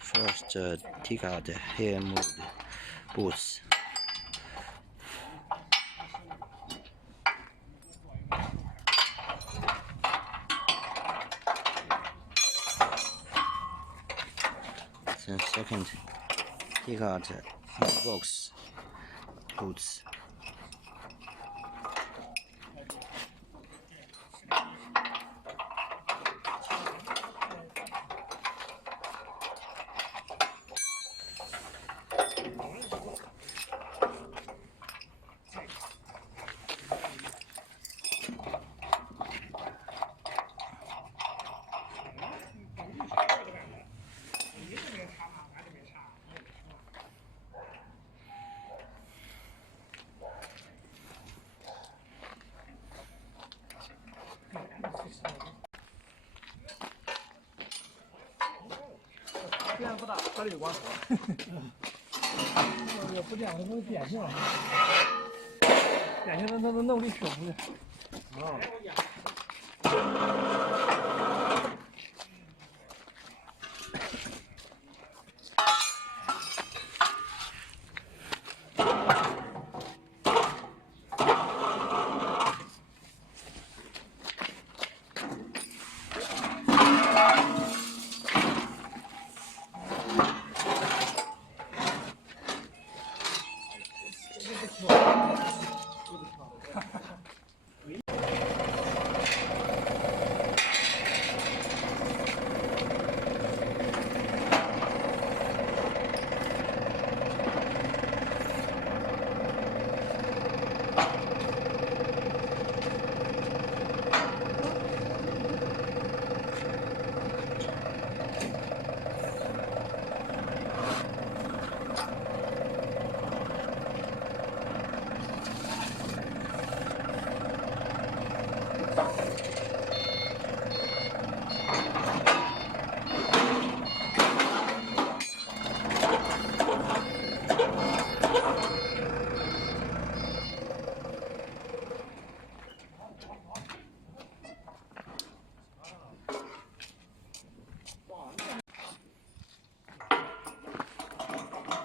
First, take out the hair mold boots. Then second, take out box boots.这样不大，这里有光头。也不这样，都是扁性了。扁性的那弄力手不是？哦。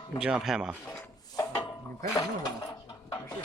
你这样拍吗？你拍什么？没事。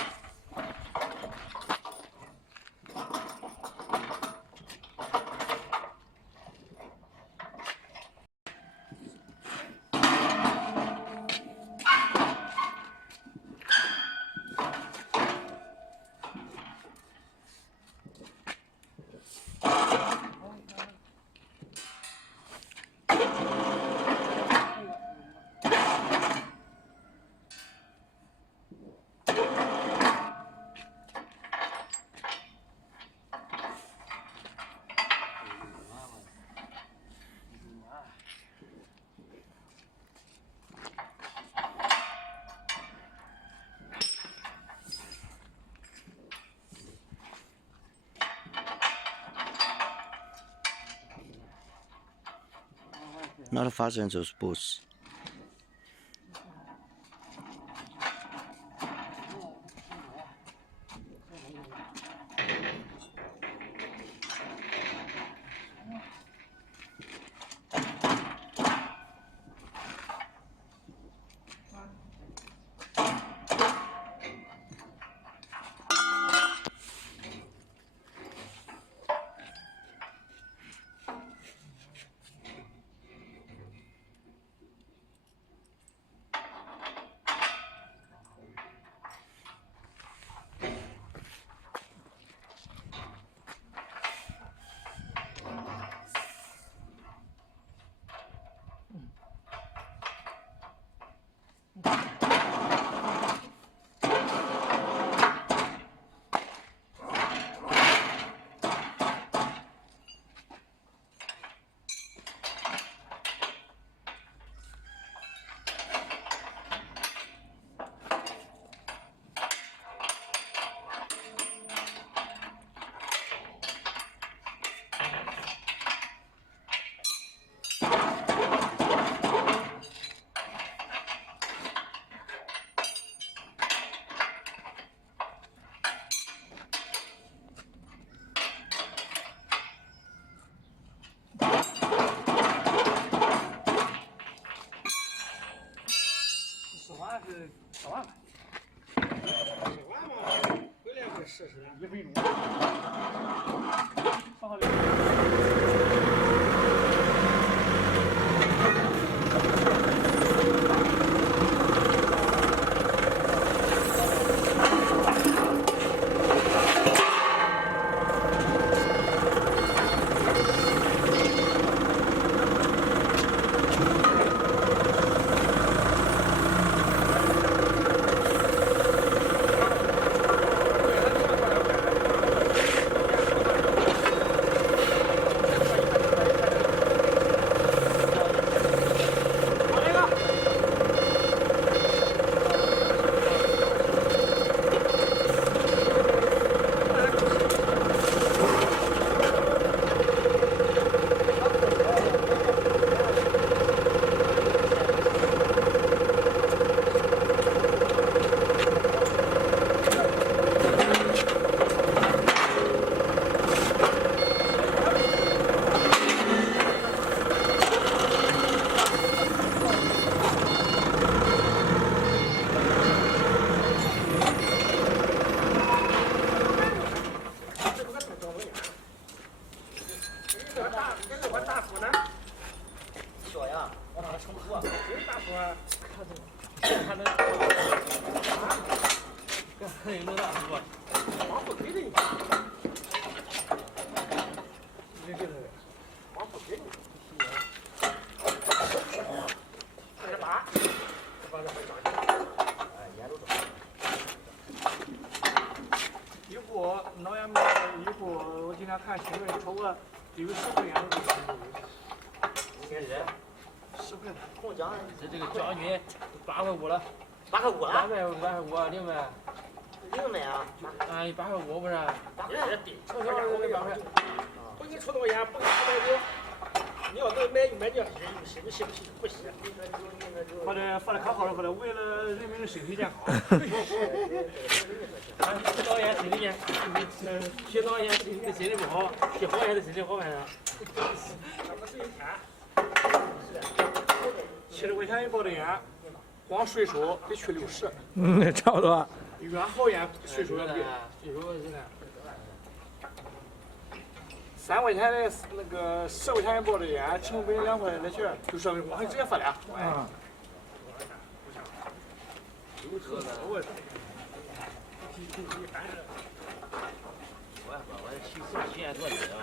Not fasten those boots. 1分钟。上好了。看新闻超过得有10块钱的。应该是10块。红姜这个将军8块5了。8块5了？8块5，另卖。另卖啊？8块5不是？8块低，从小我给8块。不给你出多少钱，不给你出多少。你要能买就买这，你信不信？不信。或者发的可好了，或者为了人民的身体健康。洗澡也身体健康，洗澡也对身体不好，洗好也对身体好，反正。70块钱一包的烟，光税收得去60。差不多。远好烟税收也贵，税收现在。3块钱的那个10块钱一包的烟，成本2块来钱，就社会工，还直接发了。有车我骑多久啊？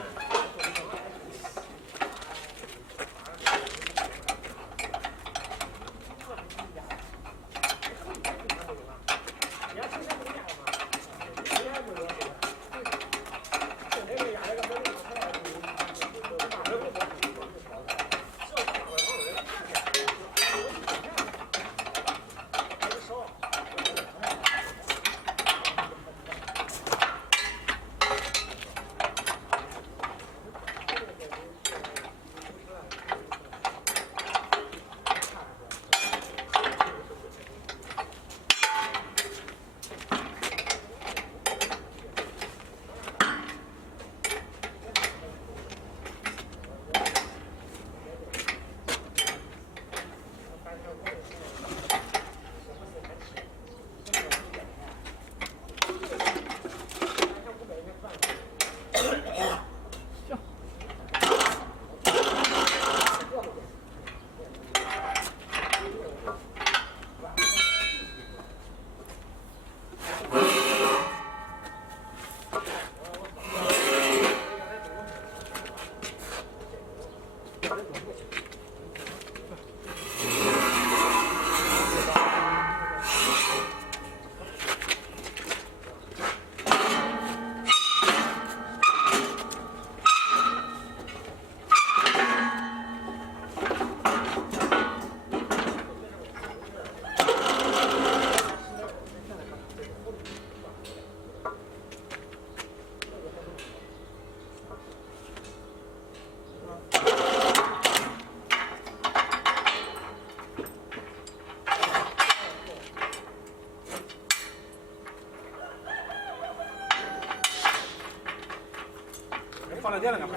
放了电了干嘛？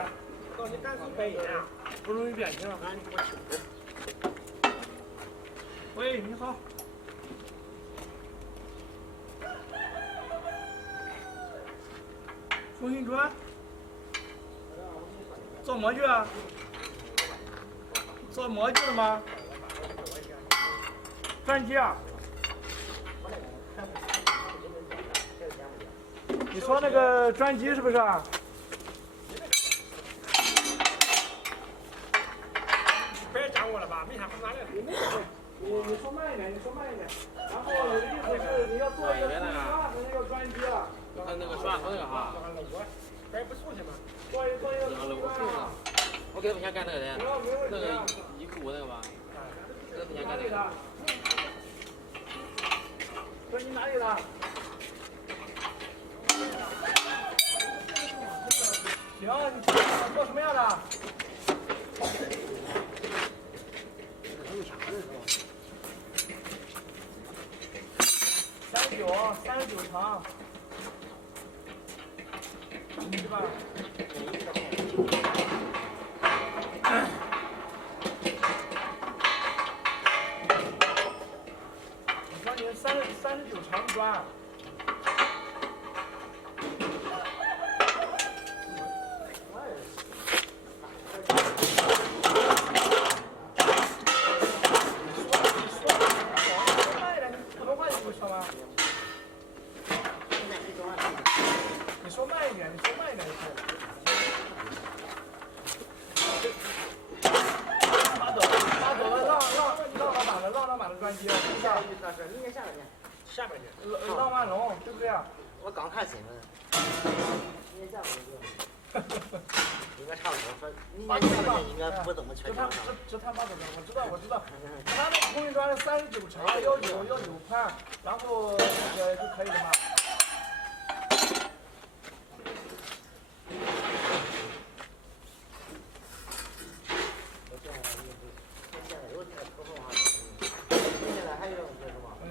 告诉你赶紧白烟啊，不容易变形。喂，你好。重新转，做模具啊？做模具的吗？转机啊？你说那个转机是不是啊？别讲我了吧，没啥不拿的。你说慢一点，你说慢一点。然后你的意思是你要做一个重新转，那要转机啊？那个转那个哈。别不出去嘛。做一个重新转啊。我给不想干那个的，那个195那个吧，这个不想干那个。这是你哪里的？行，你做什么样的？39长，是吧？你说你39长砖。你说慢一点，你说慢一点就可以了。拉走了，让他把那专机，是不是？那是应该下边去。下边去。让万龙，对不对？我刚看新闻，应该下边去。应该差不多，说应该下边应该不怎么全长。这他妈的，我知道。他那个空运砖39长，要9宽，然后那个就可以了嘛。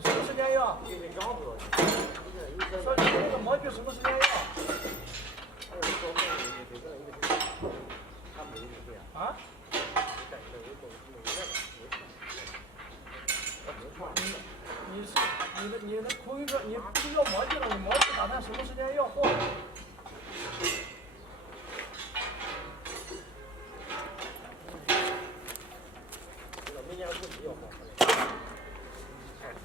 什么时间要？说你那个模具什么时间要？啊？你的空运砖，你不是要模具了？你模具打算什么时间要货？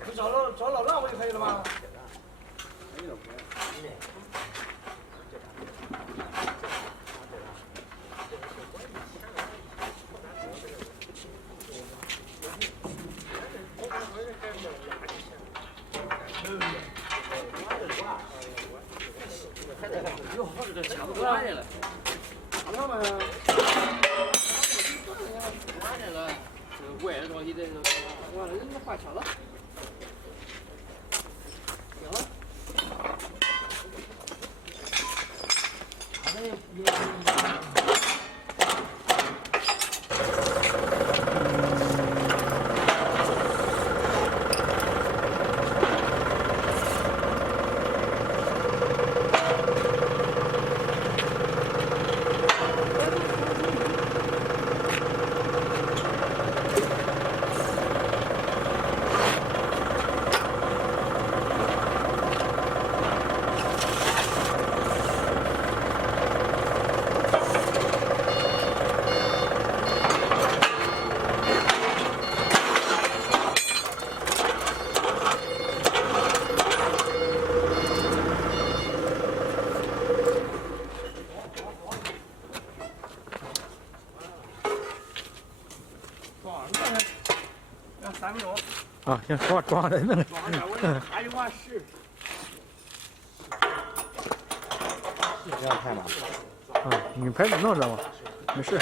你找老浪不就可以了吗？这抢不过来了。那么，完了，这外头一这完了，人家换枪了。行了。3分钟。啊，先装人呢。装着，我还有碗10。这样太麻烦。啊，你拍着弄着嘛，没事。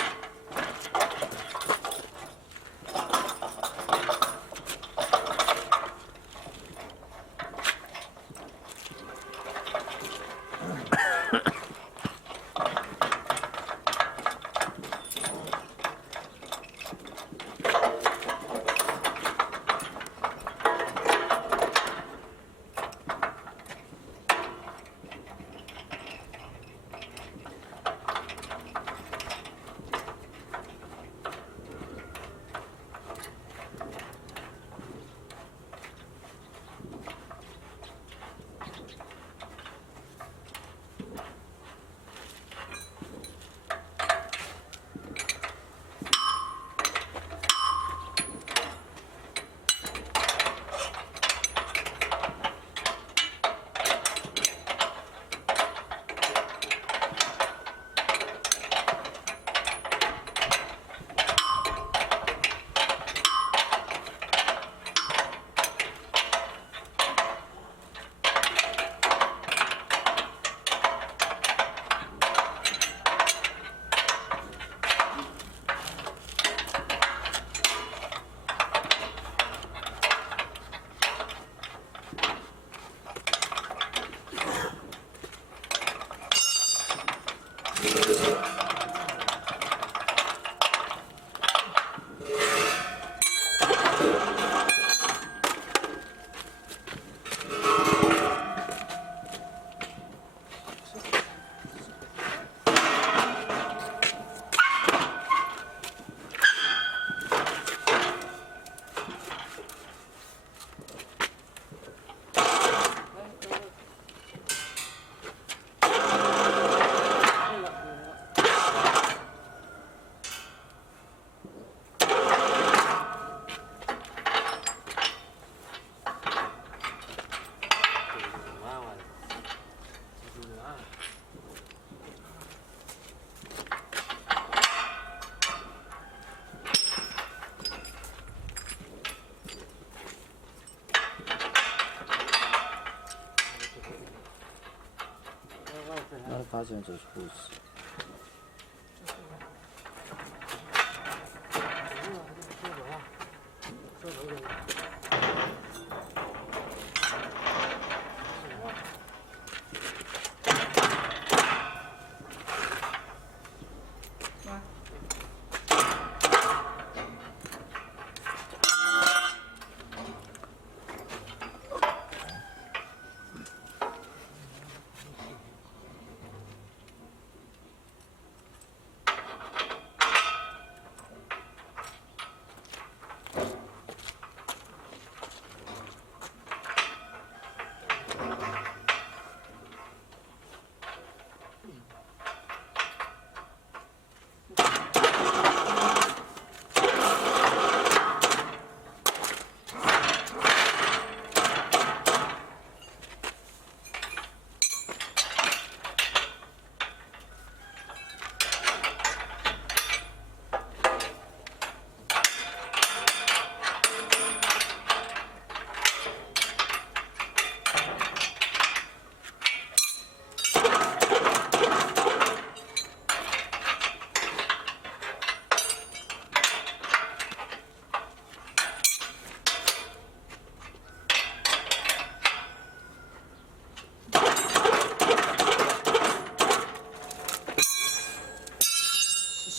发现这是不是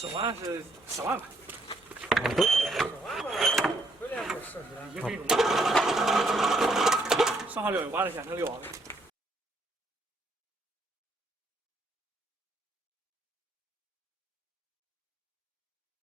？10万是10万吧。对。1分钟。上好6万了，现成6万了。